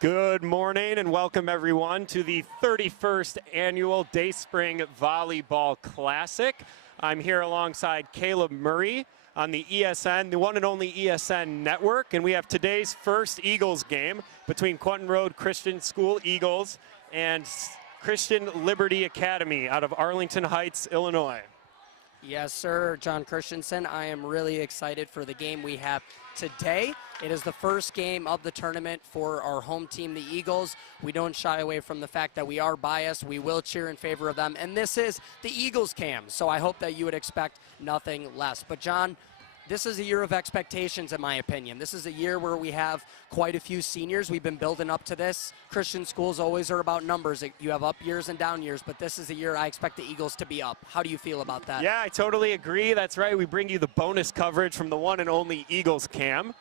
Good morning and welcome everyone to the 31st Annual Dayspring Volleyball Classic. I'm here alongside Caleb Murray on the ESN, the one and only ESN network, and we have today's first Eagles game between Quentin Road Christian School Eagles and Christian Liberty Academy out of Arlington Heights, Illinois. Yes, sir, John Christensen. I am really excited for the game we have today. It is the first game of the tournament for our home team, the Eagles. We don't shy away from the fact that we are biased. We will cheer in favor of them, and this is the Eagles cam, so I hope that you would expect nothing less. But, John, this is a year of expectations, in my opinion. This is a year where we have quite a few seniors. We've been building up to this. Christian schools always are about numbers. You have up years and down years, but this is a year I expect the Eagles to be up. How do you feel about that? Yeah, I totally agree. That's right. We bring you the bonus coverage from the one and only Eagles cam.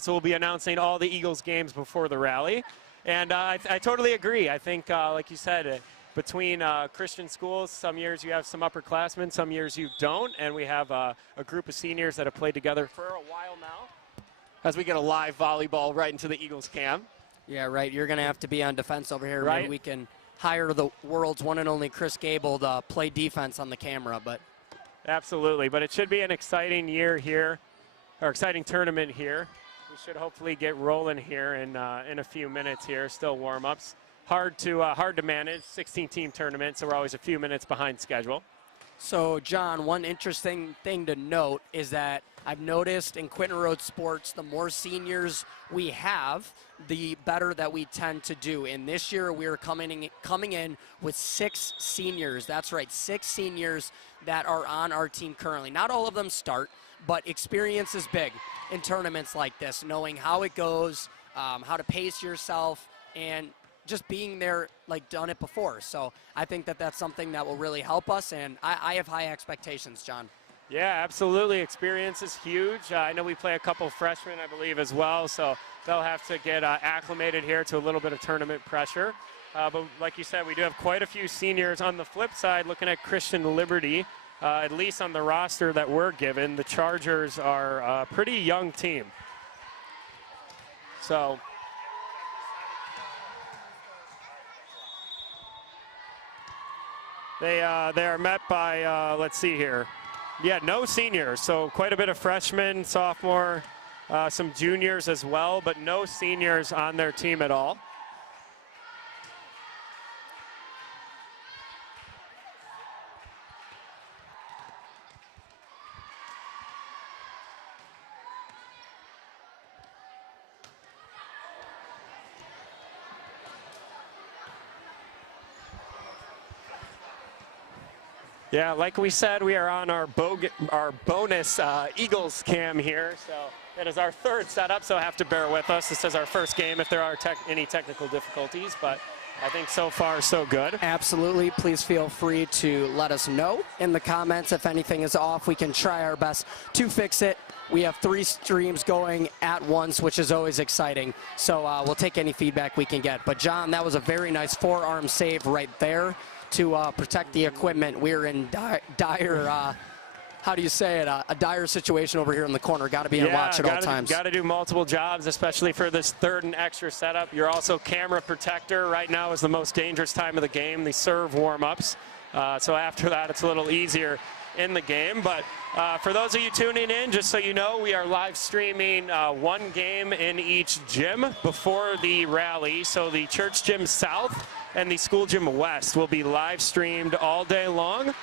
So we'll be announcing all the Eagles games before the rally. And I totally agree. I think, like you said, between Christian schools, some years you have some upperclassmen, some years you don't, and we have a group of seniors that have played together for a while now. As we get a live volleyball right into the Eagles cam. Yeah, right. You're going to have to be on defense over here. Right. Maybe we can hire the world's one and only Chris Gable to play defense on the camera. But absolutely. But it should be an exciting year here, or exciting tournament here. We should hopefully get rolling here in a few minutes here. Still warm-ups. Hard to manage, 16-team tournament, so we're always a few minutes behind schedule. So, John, one interesting thing to note is that I've noticed in Quentin Road sports, the more seniors we have, the better that we tend to do. And this year, we're coming in with 6 seniors. That's right, 6 seniors that are on our team currently. Not all of them start, but experience is big in tournaments like this, knowing how it goes, how to pace yourself, and just being there, like, done it before. So I think that that's something that will really help us, and I have high expectations, John. Yeah, absolutely. Experience is huge. I know we play a couple freshmen, I believe, as well, so they'll have to get acclimated here to a little bit of tournament pressure. But like you said, we do have quite a few seniors. On the flip side, looking at Christian Liberty, at least on the roster that we're given, the Chargers are a pretty young team. So they are met by, let's see here. Yeah, no seniors, so quite a bit of freshmen, sophomore, some juniors as well, but no seniors on their team at all. Yeah, like we said, we are on our bonus Eagles cam here. So that is our third setup, so have to bear with us. This is our first game if there are any technical difficulties, but I think so far so good. Absolutely. Please feel free to let us know in the comments if anything is off. We can try our best to fix it. We have 3 streams going at once, which is always exciting. So we'll take any feedback we can get. But, John, that was a very nice forearm save right there to protect the equipment. We're in dire, how do you say it, a dire situation over here in the corner. Got to be on watch at all times. Got to do multiple jobs, especially for this third and extra setup. You're also camera protector. Right now is the most dangerous time of the game, the serve warm-ups. So after that, it's a little easier in the game. But for those of you tuning in, just so you know, we are live streaming 1 game in each gym before the rally. So the Church Gym South and the School Gym West will be live streamed all day long,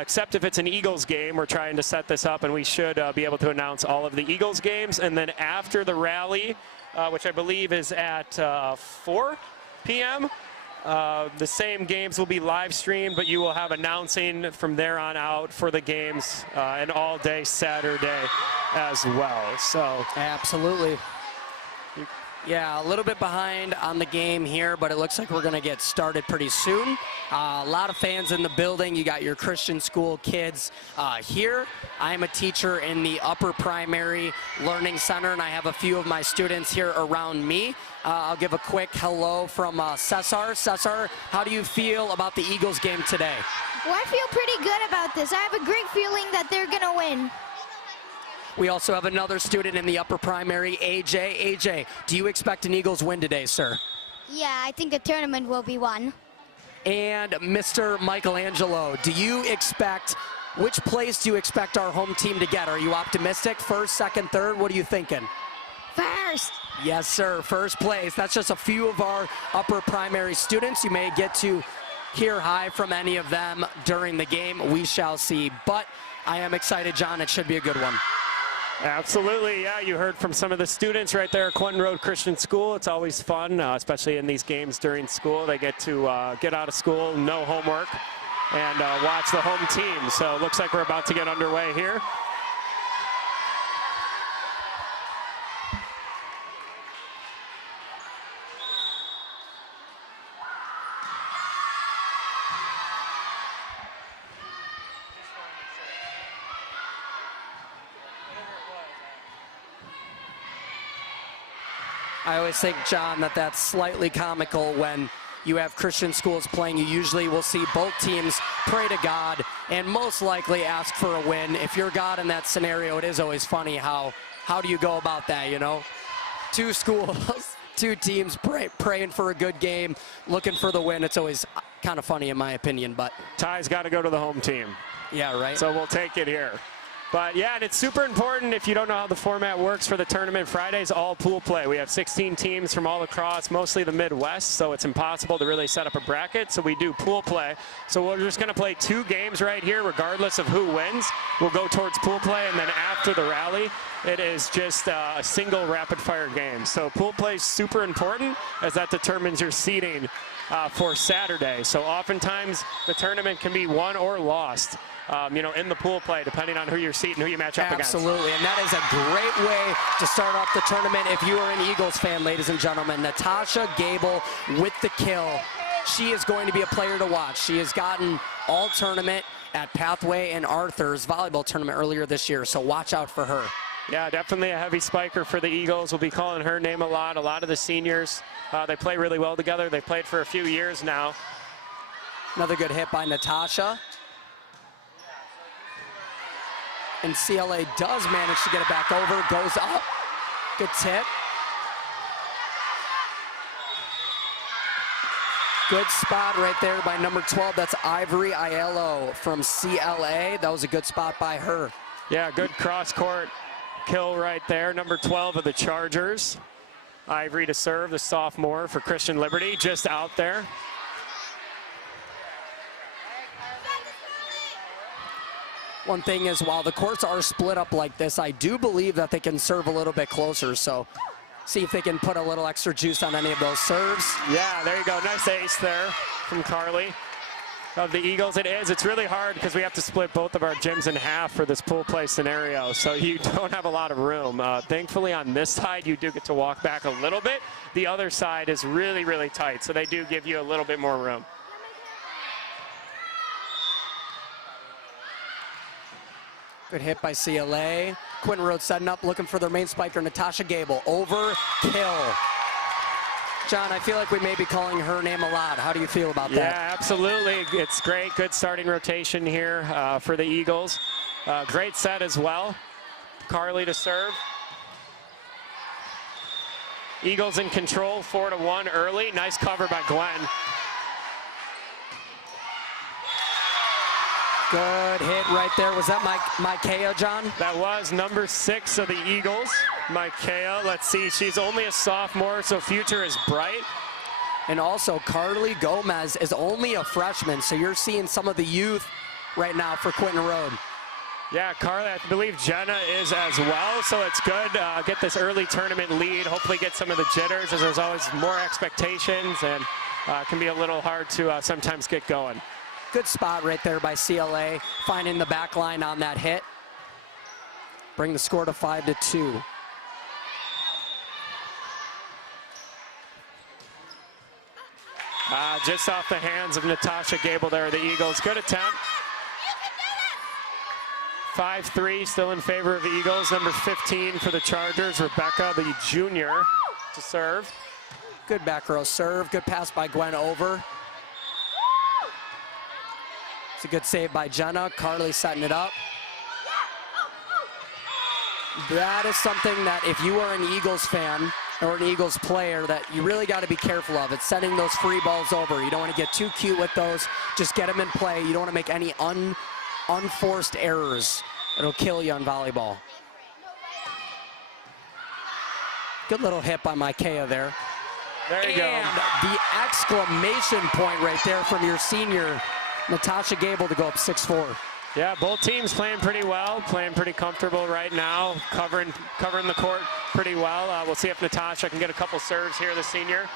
except if it's an Eagles game. We're trying to set this up, and we should be able to announce all of the Eagles games. And then after the rally, which I believe is at 4 p.m., the same games will be live streamed, but you will have announcing from there on out for the games and all day Saturday as well. So absolutely. Yeah, a little bit behind on the game here, but it looks like we're going to get started pretty soon. A lot of fans in the building. You got your Christian school kids here. I'm a teacher in the upper primary learning center, and I have a few of my students here around me. I'll give a quick hello from Cesar. Cesar, how do you feel about the Eagles game today? Well, I feel pretty good about this. I have a great feeling that they're going to win. We also have another student in the upper primary, AJ. AJ, do you expect an Eagles win today, sir? Yeah, I think the tournament will be won. And Mr. Michelangelo, which place do you expect our home team to get? Are you optimistic? First, second, third? What are you thinking? First. Yes, sir. First place. That's just a few of our upper primary students. You may get to hear hi from any of them during the game. We shall see. But I am excited, John. It should be a good one. Absolutely, yeah. You heard from some of the students right there at Quentin Road Christian School. It's always fun, especially in these games during school. They get to get out of school, no homework, and watch the home team. So it looks like we're about to get underway here. I always think, John, that that's slightly comical when you have Christian schools playing. You usually will see both teams pray to God and most likely ask for a win. If you're God in that scenario, it is always funny how do you go about that, you know? Two schools, two teams praying for a good game, looking for the win. It's always kind of funny in my opinion, but. Ty's got to go to the home team. Yeah, right. So we'll take it here. But yeah, and it's super important if you don't know how the format works for the tournament. Friday's all pool play. We have 16 teams from all across, mostly the Midwest, so it's impossible to really set up a bracket. So we do pool play. So we're just going to play 2 games right here, regardless of who wins. We'll go towards pool play, and then after the rally, it is just a single rapid-fire game. So pool play is super important, as that determines your seeding for Saturday. So oftentimes the tournament can be won or lost. You know, in the pool play, depending on who you're seating, who you match up against. Absolutely, and that is a great way to start off the tournament if you are an Eagles fan, ladies and gentlemen. Natasha Gable with the kill. She is going to be a player to watch. She has gotten all tournament at Pathway and Arthur's volleyball tournament earlier this year, so watch out for her. Yeah, definitely a heavy spiker for the Eagles. We'll be calling her name a lot. A lot of the seniors, they play really well together. They've played for a few years now. Another good hit by Natasha. And CLA does manage to get it back over, goes up. Good tip. Good spot right there by number 12. That's Ivory Aiello from CLA. That was a good spot by her. Yeah, good cross-court kill right there. Number 12 of the Chargers. Ivory to serve, the sophomore for Christian Liberty, just out there. One thing is, while the courts are split up like this, I do believe that they can serve a little bit closer. So see if they can put a little extra juice on any of those serves. Yeah, there you go. Nice ace there from Carly of the Eagles. It's really hard because we have to split both of our gyms in half for this pool play scenario. So you don't have a lot of room. Thankfully on this side, you do get to walk back a little bit. The other side is really, really tight. So they do give you a little bit more room. Good hit by CLA. Quentin Road setting up, looking for their main spiker, Natasha Gable. Overkill. John, I feel like we may be calling her name a lot. How do you feel about that? Yeah, absolutely. It's great. Good starting rotation here for the Eagles. Great set as well. Carly to serve. Eagles in control, 4-1 early. Nice cover by Gwen. Good hit right there. Was that Micaiah, John? That was number 6 of the Eagles, Micaiah. Let's see, she's only a sophomore, so future is bright. And also, Carly Gomez is only a freshman, so you're seeing some of the youth right now for Quentin Road. Yeah, Carly, I believe Jenna is as well, so it's good. Get this early tournament lead, hopefully get some of the jitters, as there's always more expectations, and can be a little hard to sometimes get going. Good spot right there by CLA, finding the back line on that hit. Bring the score to 5-2. Just off the hands of Natasha Gable there, the Eagles. Good attempt. 5-3, still in favor of the Eagles. Number 15 for the Chargers, Rebecca, the junior, to serve. Good back row serve. Good pass by Gwen over. It's a good save by Jenna. Carly setting it up. That is something that if you are an Eagles fan or an Eagles player that you really got to be careful of. It's sending those free balls over. You don't want to get too cute with those. Just get them in play. You don't want to make any unforced errors. It'll kill you on volleyball. Good little hit by Micaiah there. There you go. And the exclamation point right there from your senior, Natasha Gable, to go up 6-4. Yeah, both teams playing pretty well, playing pretty comfortable right now, covering the court pretty well. We'll see if Natasha can get a couple serves here, the senior.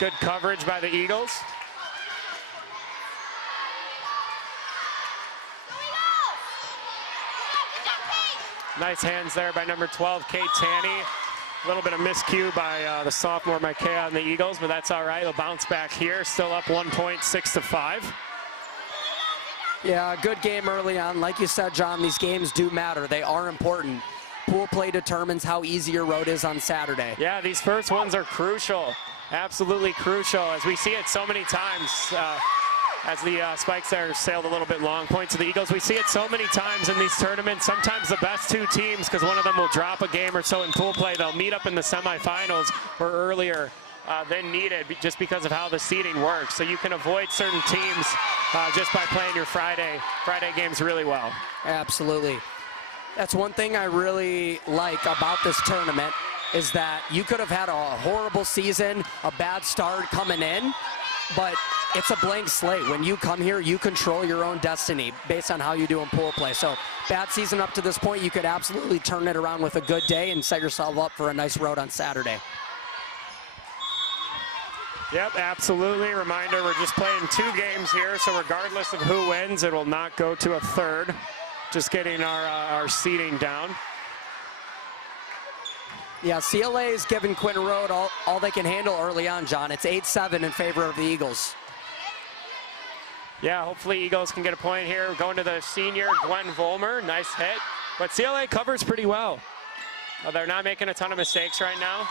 Good coverage by the Eagles. Nice hands there by number 12, Kate Tanny. A little bit of miscue by the sophomore Micaiah on the Eagles, but that's all right. They'll bounce back here. Still up 1 point, 6-5. Yeah, good game early on. Like you said, John, these games do matter. They are important. Pool play determines how easy your road is on Saturday. Yeah, these first ones are crucial. Absolutely crucial, as we see it so many times. As the spikes there sailed a little bit long. Point to the Eagles. We see it so many times in these tournaments. Sometimes the best two teams, because one of them will drop a game or so in pool play, they'll meet up in the semifinals or earlier than needed, just because of how the seeding works. So you can avoid certain teams just by playing your Friday games really well. Absolutely. That's one thing I really like about this tournament, is that you could have had a horrible season, a bad start coming in, but it's a blank slate. When you come here, you control your own destiny based on how you do in pool play. So bad season up to this point, you could absolutely turn it around with a good day and set yourself up for a nice road on Saturday. Yep, absolutely. Reminder, we're just playing 2 games here, so regardless of who wins, it will not go to a third. Just getting our seeding down. Yeah, CLA is giving Quentin Road all they can handle early on, John. It's 8-7 in favor of the Eagles. Yeah, hopefully Eagles can get a point here. We're going to the senior, Gwen Vollmer. Nice hit. But CLA covers pretty well. They're not making a ton of mistakes right now.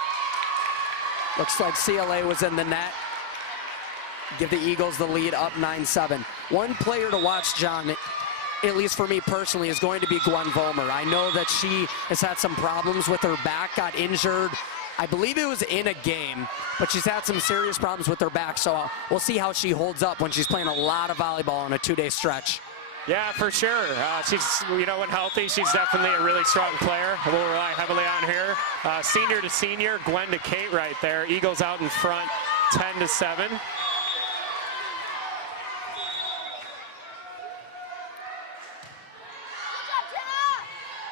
Looks like CLA was in the net. Give the Eagles the lead, up 9-7. One player to watch, John, at least for me personally, is going to be Gwen Vollmer. I know that she has had some problems with her back, got injured. I believe it was in a game, but she's had some serious problems with her back, so we'll see how she holds up when she's playing a lot of volleyball on a 2-day stretch. Yeah, for sure. She's, when healthy, she's definitely a really strong player. We'll rely heavily on her. Senior to senior, Gwen to Kate right there. Eagles out in front, 10-7.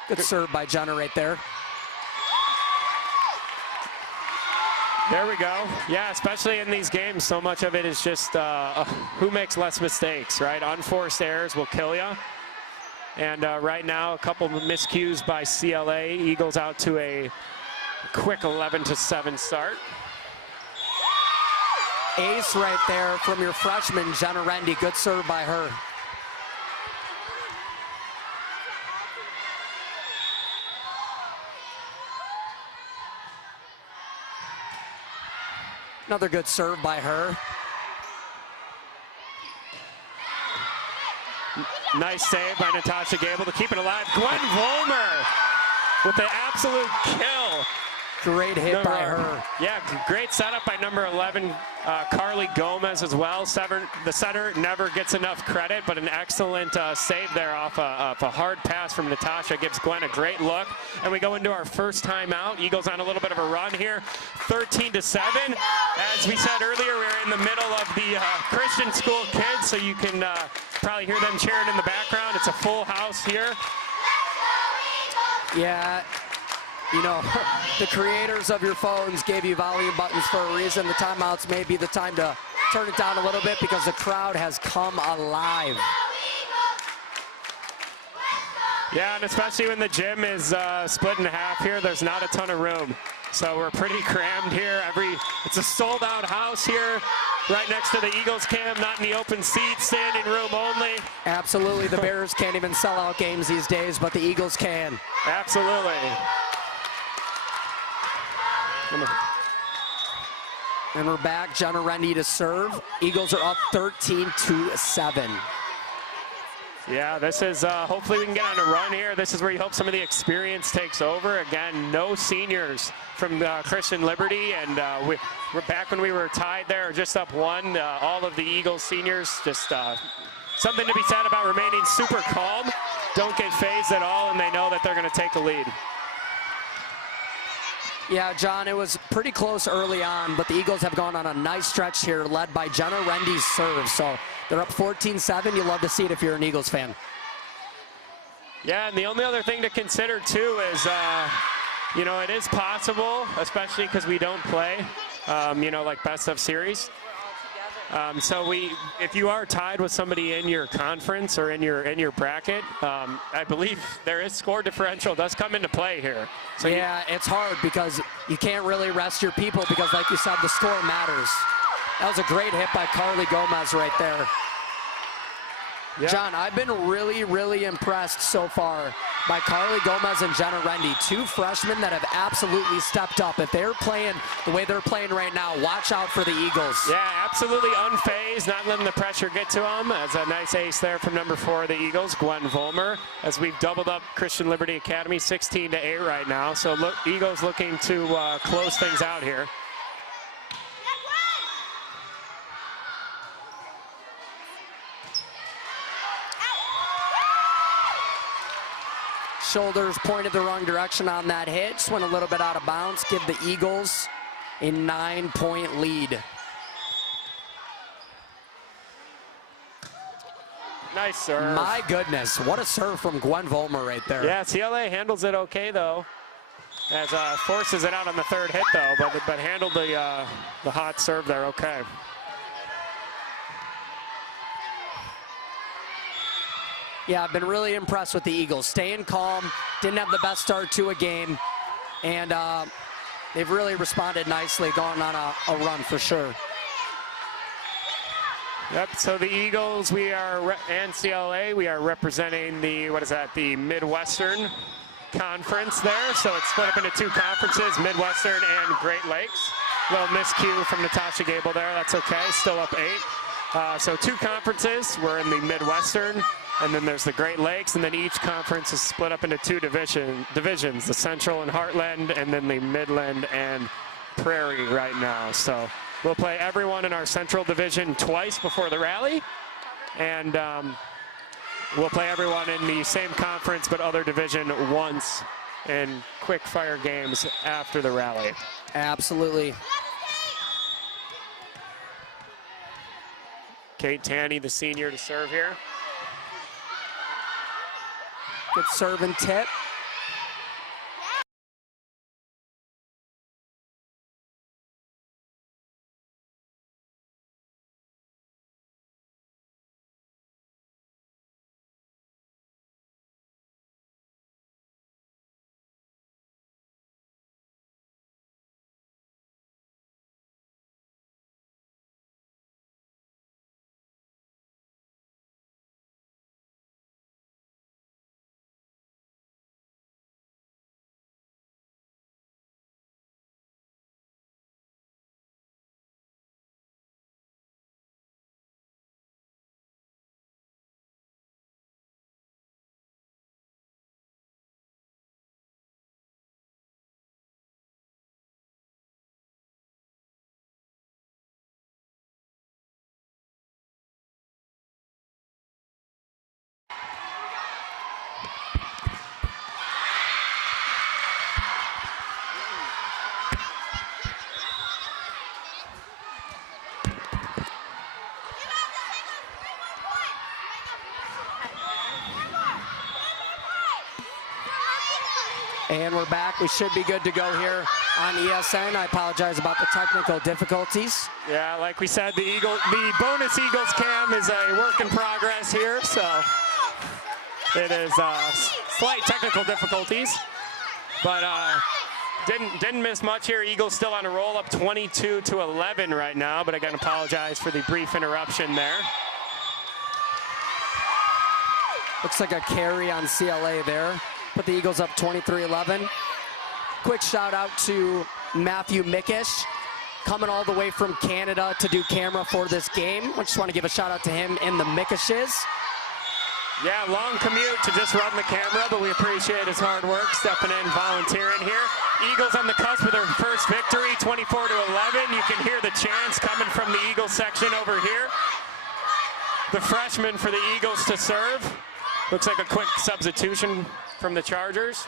Good serve by Jenna right there. There we go. Yeah, especially in these games, so much of it is just who makes less mistakes, right? Unforced errors will kill you. And right now, a couple of miscues by CLA. Eagles out to a quick 11-7 start. Ace right there from your freshman, Jenna Rendy. Good serve by her. Another good serve by her. Nice save by Natasha Gable to keep it alive. Gwen Vollmer with the absolute kill. Great hit by her. Yeah, great setup by number 11, Carly Gomez as well. The setter never gets enough credit, but an excellent save there off a hard pass from Natasha. Gives Gwen a great look. And we go into our first timeout. Eagles on a little bit of a run here, 13-7. As we said earlier, we're in the middle of the Christian school kids, so you can probably hear them cheering in the background. It's a full house here. Yeah. You know, the creators of your phones gave you volume buttons for a reason. The timeouts may be the time to turn it down a little bit because the crowd has come alive. Yeah, and especially when the gym is split in half here, there's not a ton of room. So we're pretty crammed here. It's a sold-out house here, right next to the Eagles camp, not in the open seats, standing room only. Absolutely, the Bears can't even sell out games these days, but the Eagles can. Absolutely. And we're back. Jenna Rendy to serve. Eagles are up 13-7. Yeah, this is, hopefully we can get on a run here. This is where you hope some of the experience takes over. Again, no seniors from Christian Liberty, and we're back when we were tied there, just up one. All of the Eagles seniors, just something to be said about remaining super calm. Don't get phased at all, and they know that they're going to take the lead. Yeah, John, it was pretty close early on, but the Eagles have gone on a nice stretch here, led by Jenna Rendy's serve. So they're up 14-7. You love to see it if you're an Eagles fan. Yeah, and the only other thing to consider, too, is, you know, it is possible, especially because we don't play, you know, like best of series. So if you are tied with somebody in your conference or in your bracket, I believe there is score differential does come into play here. So yeah, it's hard because you can't really rest your people because, like you said, the score matters. That was a great hit by Carly Gomez right there. Yep. John, I've been really, really impressed so far by Carly Gomez and Jenna Rendy, two freshmen that have absolutely stepped up. If they're playing the way they're playing right now, watch out for the Eagles. Yeah, absolutely unfazed, not letting the pressure get to them. As a nice ace there from number 4 of the Eagles, Gwen Vollmer, as we've doubled up Christian Liberty Academy, 16-8 right now. So look, Eagles looking to close things out here. Shoulders pointed the wrong direction on that hit. Just went a little bit out of bounds. Give the Eagles a 9-point lead. Nice serve. My goodness, what a serve from Gwen Vollmer right there. Yeah, CLA handles it okay, though. As forces it out on the third hit, though, but handled the hot serve there okay. Yeah, I've been really impressed with the Eagles. Staying calm, didn't have the best start to a game, and they've really responded nicely, going on a run for sure. Yep, so the Eagles, and CLA, we are representing the Midwestern Conference there. So it's split up into 2 conferences, Midwestern and Great Lakes. Little miscue from Natasha Gable there, that's okay, still up 8. So 2 conferences, we're in the Midwestern, and then there's the Great Lakes, and then each conference is split up into 2 divisions, the Central and Heartland, and then the Midland and Prairie right now. So we'll play everyone in our Central Division twice before the rally, and we'll play everyone in the same conference but other division once in quick fire games after the rally. Absolutely. Kate Tanney, the senior, to serve here. Good serve and tip. And we're back. We should be good to go here on ESN. I apologize about the technical difficulties. Yeah, like we said, the bonus Eagles cam is a work in progress here, so it is slight technical difficulties, but didn't miss much here. Eagles still on a roll, up 22-11 right now, but again, apologize for the brief interruption there. Looks like a carry on CLA there. Put the Eagles up 23-11. Quick shout out to Matthew Mickish, coming all the way from Canada to do camera for this game. I just want to give a shout out to him and the Mickishes. Yeah, long commute to just run the camera, but we appreciate his hard work, stepping in, volunteering here. Eagles on the cusp of their first victory, 24-11. You can hear the chants coming from the Eagles section over here. The freshman for the Eagles to serve. Looks like a quick substitution from the Chargers.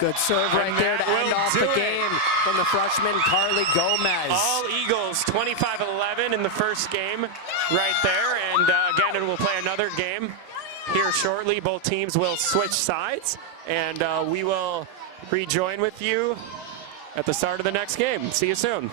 Good serve right there to end off the game from the freshman, Carly Gomez. All Eagles, 25-11 in the first game right there. And again, we'll play another game here shortly. Both teams will switch sides. And we will rejoin with you at the start of the next game. See you soon.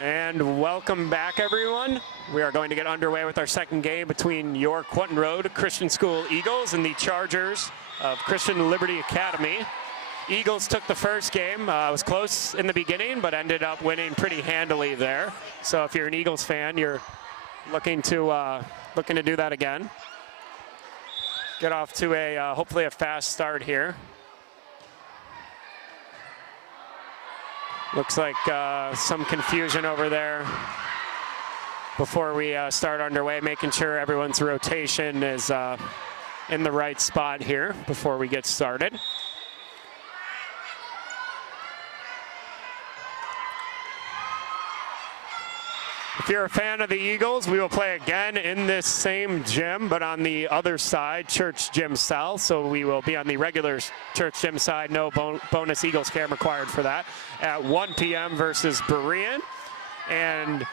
And welcome back, everyone. We are going to get underway with our second game between your Quentin Road Christian School Eagles and the Chargers of Christian Liberty Academy. Eagles took the first game. It was close in the beginning, but ended up winning pretty handily there. So if you're an Eagles fan, you're looking to do that again. Get off to a hopefully a fast start here. Looks like some confusion over there before we start underway, making sure everyone's rotation is in the right spot here before we get started. If you're a fan of the Eagles, we will play again in this same gym, but on the other side, Church Gym South. So we will be on the regular Church Gym side. No bonus Eagles cam required for that. At 1 p.m. versus Berean. And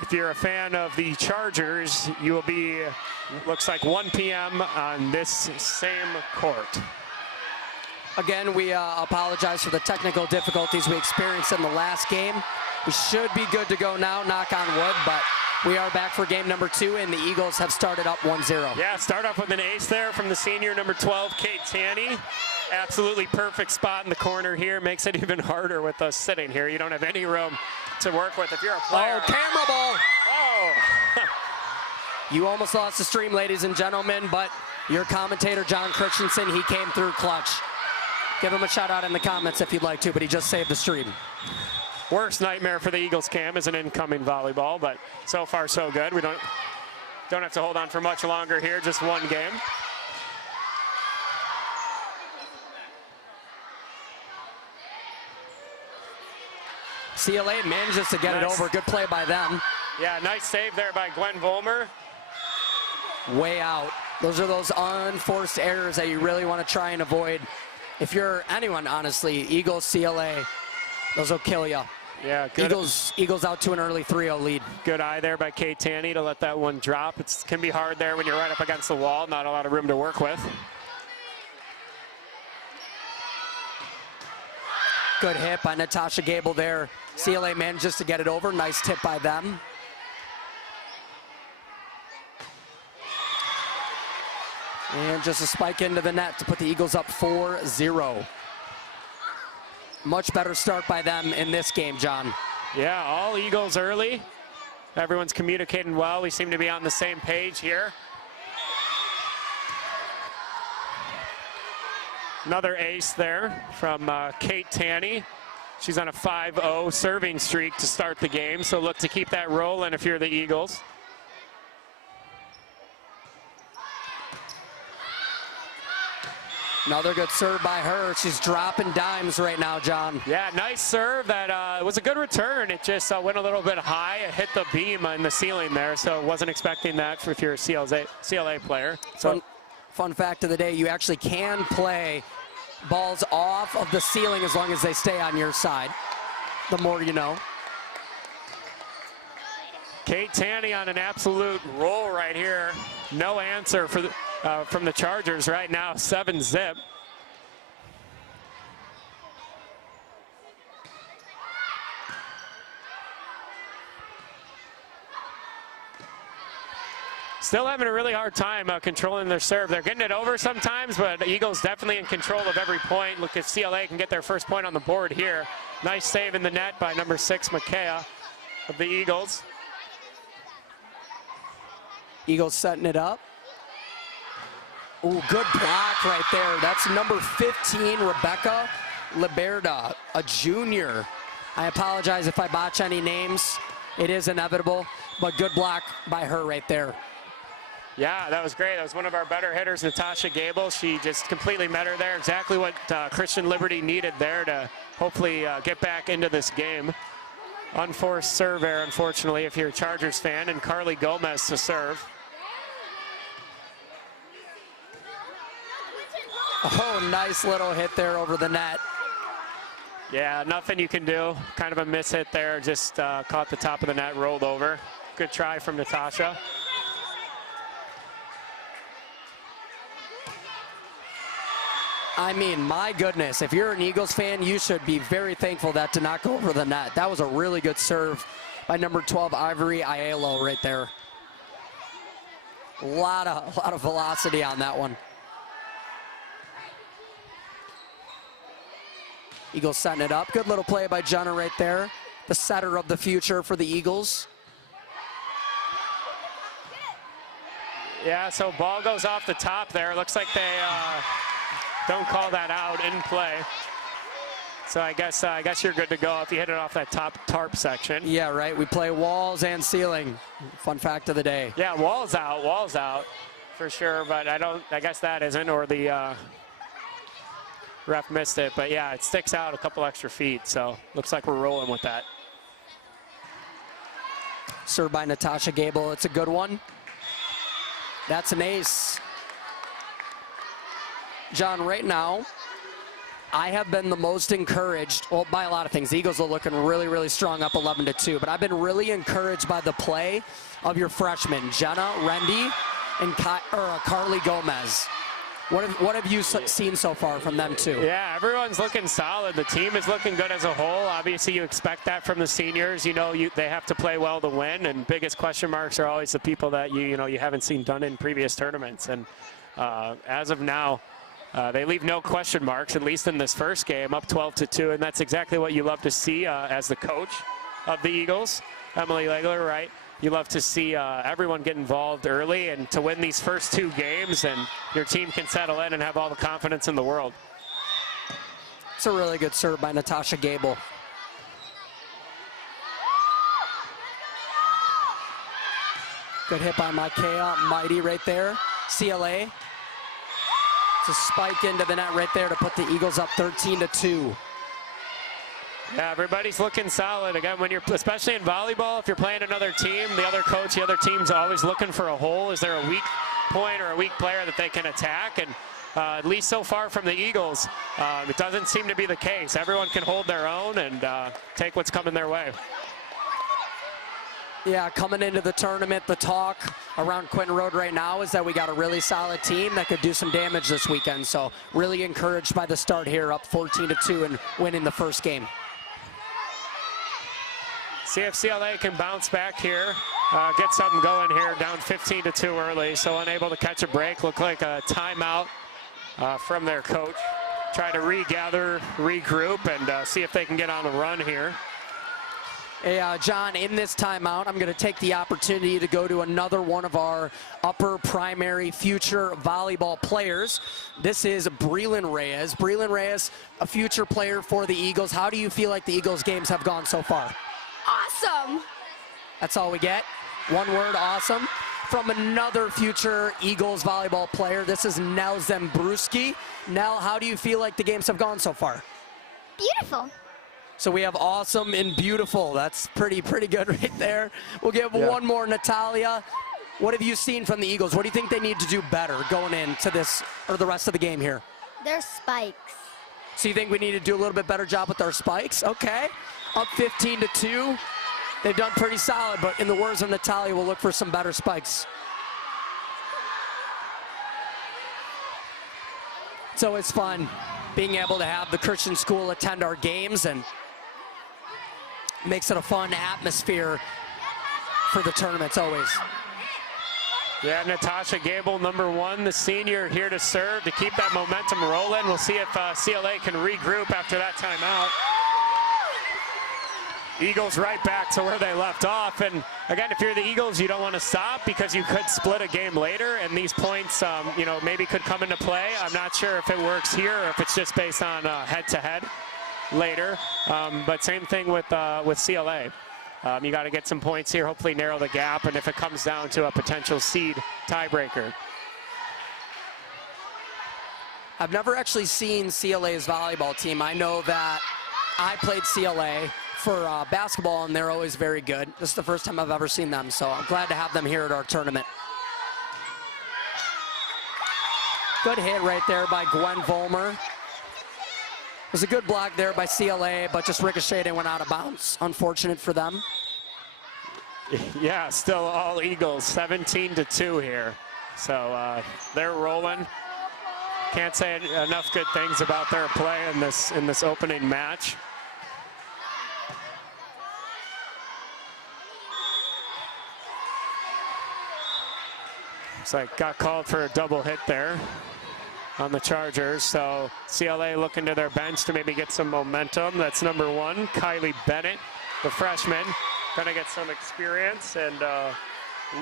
if you're a fan of the Chargers, you will be, looks like 1 p.m. on this same court. Again, we apologize for the technical difficulties we experienced in the last game. We should be good to go now, knock on wood, but we are back for game number 2, and the Eagles have started up 1-0. Yeah, start off with an ace there from the senior, number 12, Kate Tanny. Absolutely perfect spot in the corner here. Makes it even harder with us sitting here. You don't have any room to work with if you're a player. Oh, camera ball. Oh. You almost lost the stream, ladies and gentlemen, but your commentator, John Christensen, he came through clutch. Give him a shout out in the comments if you'd like to, but he just saved the stream. Worst nightmare for the Eagles cam is an incoming volleyball, but so far so good. We don't have to hold on for much longer here, just one game. CLA manages to get it over. Good play by them. Yeah, nice save there by Gwen Volmer. Way out. Those are those unforced errors that you really want to try and avoid. If you're anyone, honestly, Eagles, CLA, those will kill you. Yeah, good. Eagles out to an early 3-0 lead. Good eye there by Kate Tanny to let that one drop. It can be hard there when you're right up against the wall, not a lot of room to work with. Good hit by Natasha Gable there. CLA manages to get it over. Nice tip by them. And just a spike into the net to put the Eagles up 4-0. Much better start by them in this game, John. Yeah, all Eagles early. Everyone's communicating well. We seem to be on the same page here. Another ace there from Kate Tanny. She's on a 5-0 serving streak to start the game, so look to keep that rolling if you're the Eagles. Another good serve by her. She's dropping dimes right now, John. Yeah, nice serve. That was a good return. It just went a little bit high. It hit the beam in the ceiling there, so wasn't expecting that if you're a CLA player. So, fun fact of the day, you actually can play balls off of the ceiling as long as they stay on your side. The more you know. Kate Tanny on an absolute roll right here. No answer for from the Chargers right now, 7-0. Still having a really hard time controlling their serve. They're getting it over sometimes, but the Eagles definitely in control of every point. Look if CLA can get their first point on the board here. Nice save in the net by number 6, Makea of the Eagles. Eagles setting it up. Ooh, good block right there. That's number 15, Rebecca Liberda, a junior. I apologize if I botch any names. It is inevitable, but good block by her right there. Yeah, that was great. That was one of our better hitters, Natasha Gable. She just completely met her there. Exactly what Christian Liberty needed there to hopefully get back into this game. Unforced serve error, unfortunately, if you're a Chargers fan, and Carly Gomez to serve. Oh, nice little hit there over the net. Yeah, nothing you can do. Kind of a miss hit there. Just caught the top of the net, rolled over. Good try from Natasha. I mean, my goodness, if you're an Eagles fan, you should be very thankful that did not go over the net. That was a really good serve by number 12, Ivory Aiello right there. A lot of velocity on that one. Eagles setting it up. Good little play by Jenna right there. The setter of the future for the Eagles. Yeah, so ball goes off the top there. Looks like they don't call that out in play. So I guess you're good to go if you hit it off that top tarp section. Yeah, right. We play walls and ceiling. Fun fact of the day. Yeah, walls out for sure, but I guess that isn't, or the ref missed it, but yeah, it sticks out a couple extra feet, so looks like we're rolling with that. Served by Natasha Gable. It's a good one. That's an ace. John, right now, I have been the most encouraged, well, by a lot of things. The Eagles are looking really, really strong, up 11-2, but I've been really encouraged by the play of your freshmen, Jenna Rendy and Carly Gomez. What have you seen so far from them two? Yeah, everyone's looking solid. The team is looking good as a whole. Obviously, you expect that from the seniors. You know, they have to play well to win, and biggest question marks are always the people that you haven't seen done in previous tournaments. And as of now, they leave no question marks, at least in this first game, up 12-2, and that's exactly what you love to see as the coach of the Eagles, Emily Legler, right? You love to see everyone get involved early and to win these first two games, and your team can settle in and have all the confidence in the world. It's a really good serve by Natasha Gable. Good hit by Makea Mighty right there. CLA. It's a spike into the net right there to put the Eagles up 13-2. Yeah, everybody's looking solid. Again, when you're, especially in volleyball, if you're playing another team, the other coach, the other team's always looking for a hole. Is there a weak point or a weak player that they can attack? And at least so far from the Eagles, it doesn't seem to be the case. Everyone can hold their own and take what's coming their way. Yeah, coming into the tournament, the talk around Quentin Road right now is that we got a really solid team that could do some damage this weekend. So really encouraged by the start here, up 14-2 and winning the first game. See if CLA can bounce back here, get something going here, down 15-2 early, so unable to catch a break. Look like a timeout from their coach. Try to regather, regroup, and see if they can get on a run here. Hey, John, in this timeout, I'm going to take the opportunity to go to another one of our upper primary future volleyball players. This is Breland Reyes. Breland Reyes, a future player for the Eagles. How do you feel like the Eagles games have gone so far? Awesome. That's all we get. One word, awesome. From another future Eagles volleyball player, this is Nell Zembruski. Nell, how do you feel like the games have gone so far? Beautiful. So we have awesome and beautiful. That's pretty good right there. We'll give one more, Natalia. What have you seen from the Eagles? What do you think they need to do better going into this or the rest of the game here? Their spikes. So you think we need to do a little bit better job with our spikes? Okay. Up 15-2. They've done pretty solid, but in the words of Natalia, we'll look for some better spikes. It's always fun being able to have the Christian school attend our games, and makes it a fun atmosphere for the tournaments always. Yeah, Natasha Gable, number 1, the senior, here to serve to keep that momentum rolling. We'll see if CLA can regroup after that timeout. Eagles right back to where they left off. And again, if you're the Eagles, you don't want to stop because you could split a game later, and these points, you know, maybe could come into play. I'm not sure if it works here or if it's just based on head-to-head later. But same thing with CLA. You got to get some points here, hopefully narrow the gap, and if it comes down to a potential seed tiebreaker. I've never actually seen CLA's volleyball team. I know that I played CLA for basketball, and they're always very good. This is the first time I've ever seen them, so I'm glad to have them here at our tournament. Good hit right there by Gwen Vollmer. It was a good block there by CLA, but just ricocheted and went out of bounds. Unfortunate for them. Yeah, still all Eagles, 17-2 here. So they're rolling. Can't say enough good things about their play in this opening match. Looks like got called for a double hit there on the Chargers. So CLA looking to their bench to maybe get some momentum. That's number 1, Kylie Bennett, the freshman, gonna get some experience, and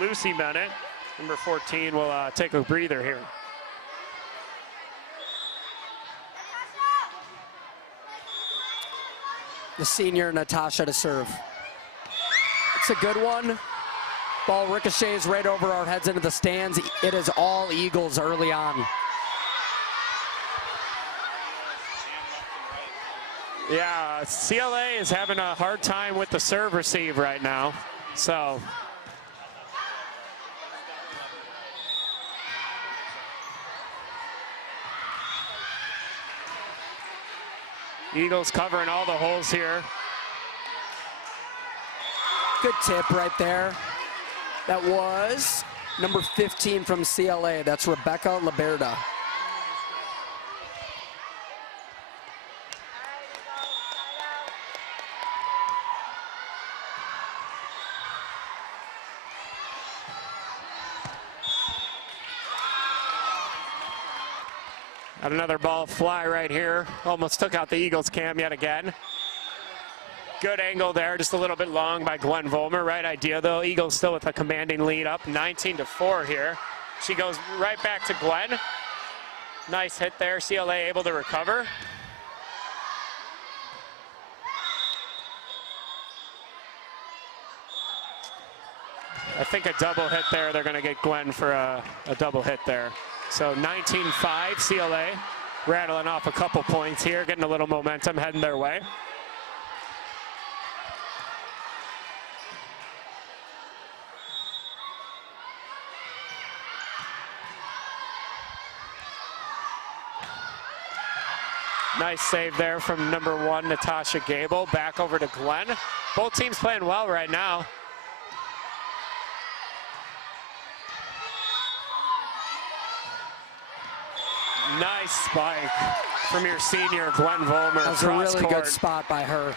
Lucy Bennett, number 14, will take a breather here. The senior Natasha to serve. It's a good one. Ball ricochets right over our heads into the stands. It is all Eagles early on. Yeah, CLA is having a hard time with the serve receive right now. So Eagles covering all the holes here. Good tip right there. That was number 15 from CLA. That's Rebecca Liberda. Got another ball fly right here. Almost took out the Eagles cam yet again. Good angle there, just a little bit long by Gwen Vollmer. Right idea though. Eagles still with a commanding lead, up 19-4 here. She goes right back to Gwen. Nice hit there. CLA able to recover. I think a double hit there. They're going to get Gwen for a double hit there. So 19-5 CLA, rattling off a couple points here, getting a little momentum, heading their way. Nice save there from number 1, Natasha Gable. Back over to Glenn. Both teams playing well right now. Nice spike from your senior, Glenn Vollmer. That was a really good spot by her.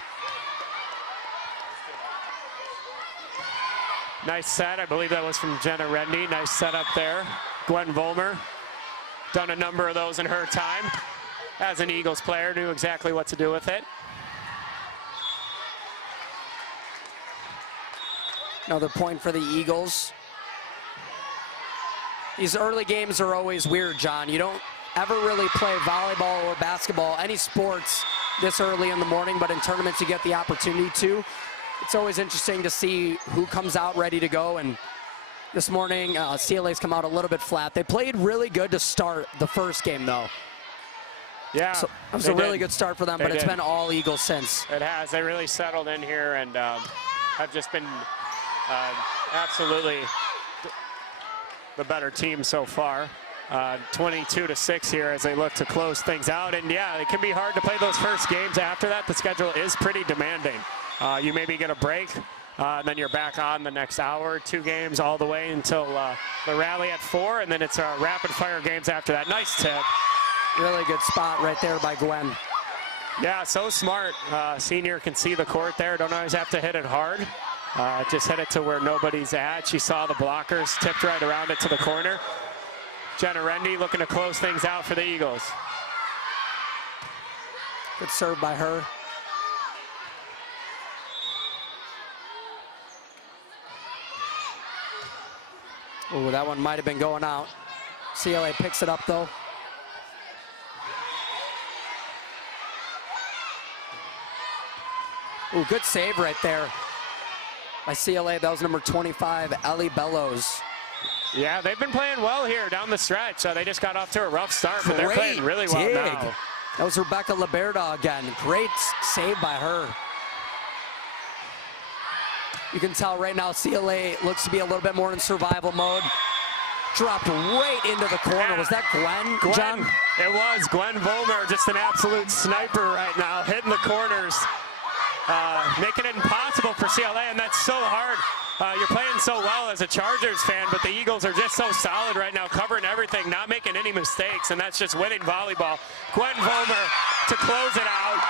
Nice set. I believe that was from Jenna Rendy. Nice setup there. Gwen Vollmer, done a number of those in her time. As an Eagles player, knew exactly what to do with it. Another point for the Eagles. These early games are always weird, John. You don't ever really play volleyball or basketball, any sports this early in the morning, but in tournaments you get the opportunity to. It's always interesting to see who comes out ready to go, and this morning CLA's come out a little bit flat. They played really good to start the first game, though. Yeah, so it was a really good start for them, but it's been all Eagles since. It has. They really settled in here and have just been absolutely the better team so far. 22-6 here as they look to close things out. And yeah, it can be hard to play those first games. After that, the schedule is pretty demanding. You maybe get a break, and then you're back on the next hour, 2 games all the way until the rally at 4, and then it's rapid fire games after that. Nice tip. Really good spot right there by Gwen. Yeah, so smart. Senior can see the court there. Don't always have to hit it hard. Just hit it to where nobody's at. She saw the blockers, tipped right around it to the corner. Jenna Rendy looking to close things out for the Eagles. Good serve by her. Oh, that one might have been going out. CLA picks it up, though. Oh, good save right there by CLA. That was number 25, Ellie Bellows. Yeah, they've been playing well here down the stretch. They just got off to a rough start, but they're playing really well now. That was Rebecca Liberda again. Great save by her. You can tell right now CLA looks to be a little bit more in survival mode. Dropped right into the corner. Was that Gwen, John? It was. Gwen Vollmer, just an absolute sniper right now, hitting the corners, making it impossible for CLA, and that's so hard. You're playing so well as a Chargers fan, but the Eagles are just so solid right now, covering everything, not making any mistakes, and that's just winning volleyball. Gwen Vollmer to close it out.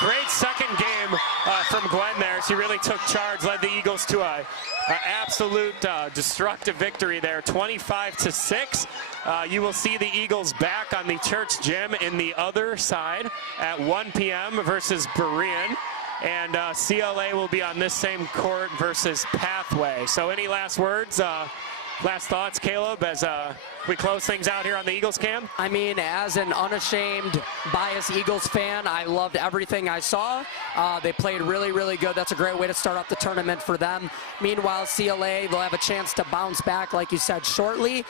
Great second game from Gwen there. She really took charge, led the Eagles to an absolute destructive victory there, 25-6. You will see the Eagles back on the Church Gym in the other side at 1 p.m. versus Berean. And CLA will be on this same court versus Pathway. So any last words, last thoughts, Caleb, as we close things out here on the Eagles cam? I mean, as an unashamed, biased Eagles fan, I loved everything I saw. They played really, really good. That's a great way to start off the tournament for them. Meanwhile, CLA, they'll have a chance to bounce back, like you said, shortly.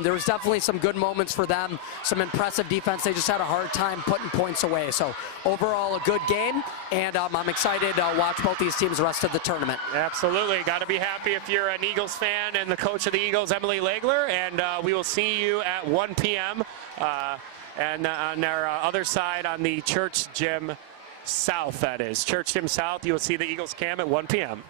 There was definitely some good moments for them, some impressive defense. They just had a hard time putting points away. So overall, a good game, and I'm excited to watch both these teams the rest of the tournament. Absolutely. Got to be happy if you're an Eagles fan and the coach of the Eagles, Emily Legler, and we will see you at 1 p.m. And on our other side on the Church Gym South, that is. Church Gym South, you will see the Eagles cam at 1 p.m.